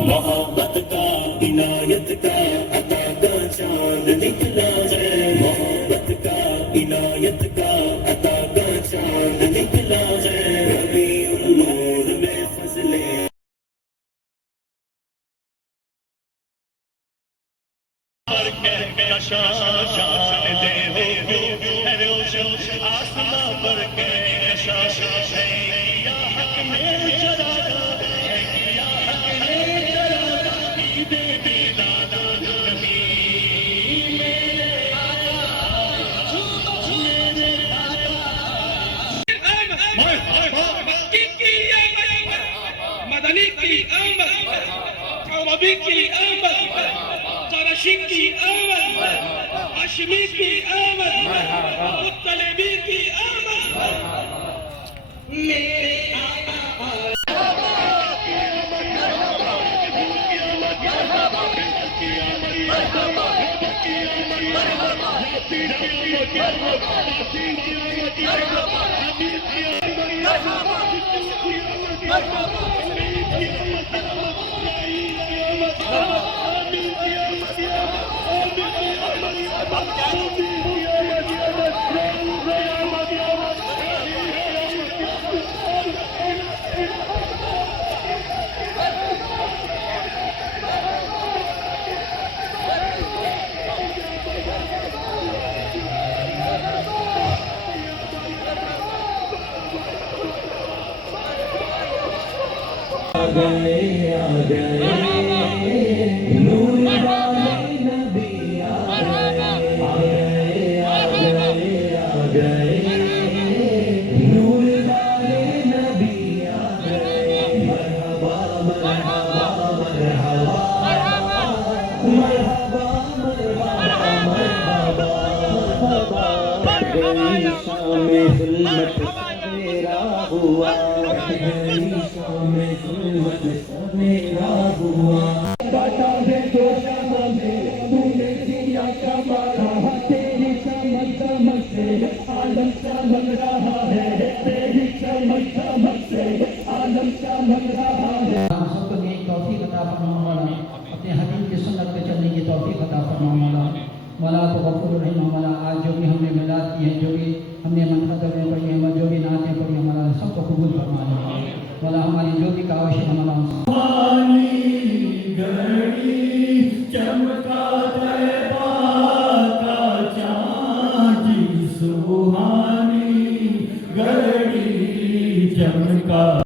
मोहब्बत का इनायत का अता का चांद निकला है, मोहब्बत का इनायत का अता का चांद निकला है, रबीउल नूर में फजले शान दे हो रोशन आसमां पर के शान है या हक में चला या हक में चला दे दादा नबी मेरे मदनी की आमद, अरबी की आमद, क़ुरैशी की आमद, हाशमी की आमद, मुत्तलिबी की आमद, मेरे आ गए नूर वाले नबी आ गए नूर वाले नबी आ गए, मरहबा मरहबा मरहबा मरहबा मरहबा मरहबा गई शाम ज़ुल्मत सवेरा हुआ, गई शाम ज़ुल्मत सवेरा हुआ, बाटा है जो शामा में तूने दिया कमाल, तेरी चमक चमक से आलम चमक रहा है, तेरी चमक चमक से आलम चमक रहा है। हम सबको नेक तौफीक अता फरमा मौला, अपने हबीब की सुन्नत पे चलने की तौफीक अता फरमा मौला। मौला तो गफूर रहीम मौला, आज जो भी हमने मिलाद की है, जो भी हमने मंतखबें पढ़ी हैं, जो भी नातें पढ़ी हैं मौला, सबको कबूल फरमा मौला। हमारी जो भी काविश है मौला चमका तैबा का चाँद सुहानी घड़ी चमका।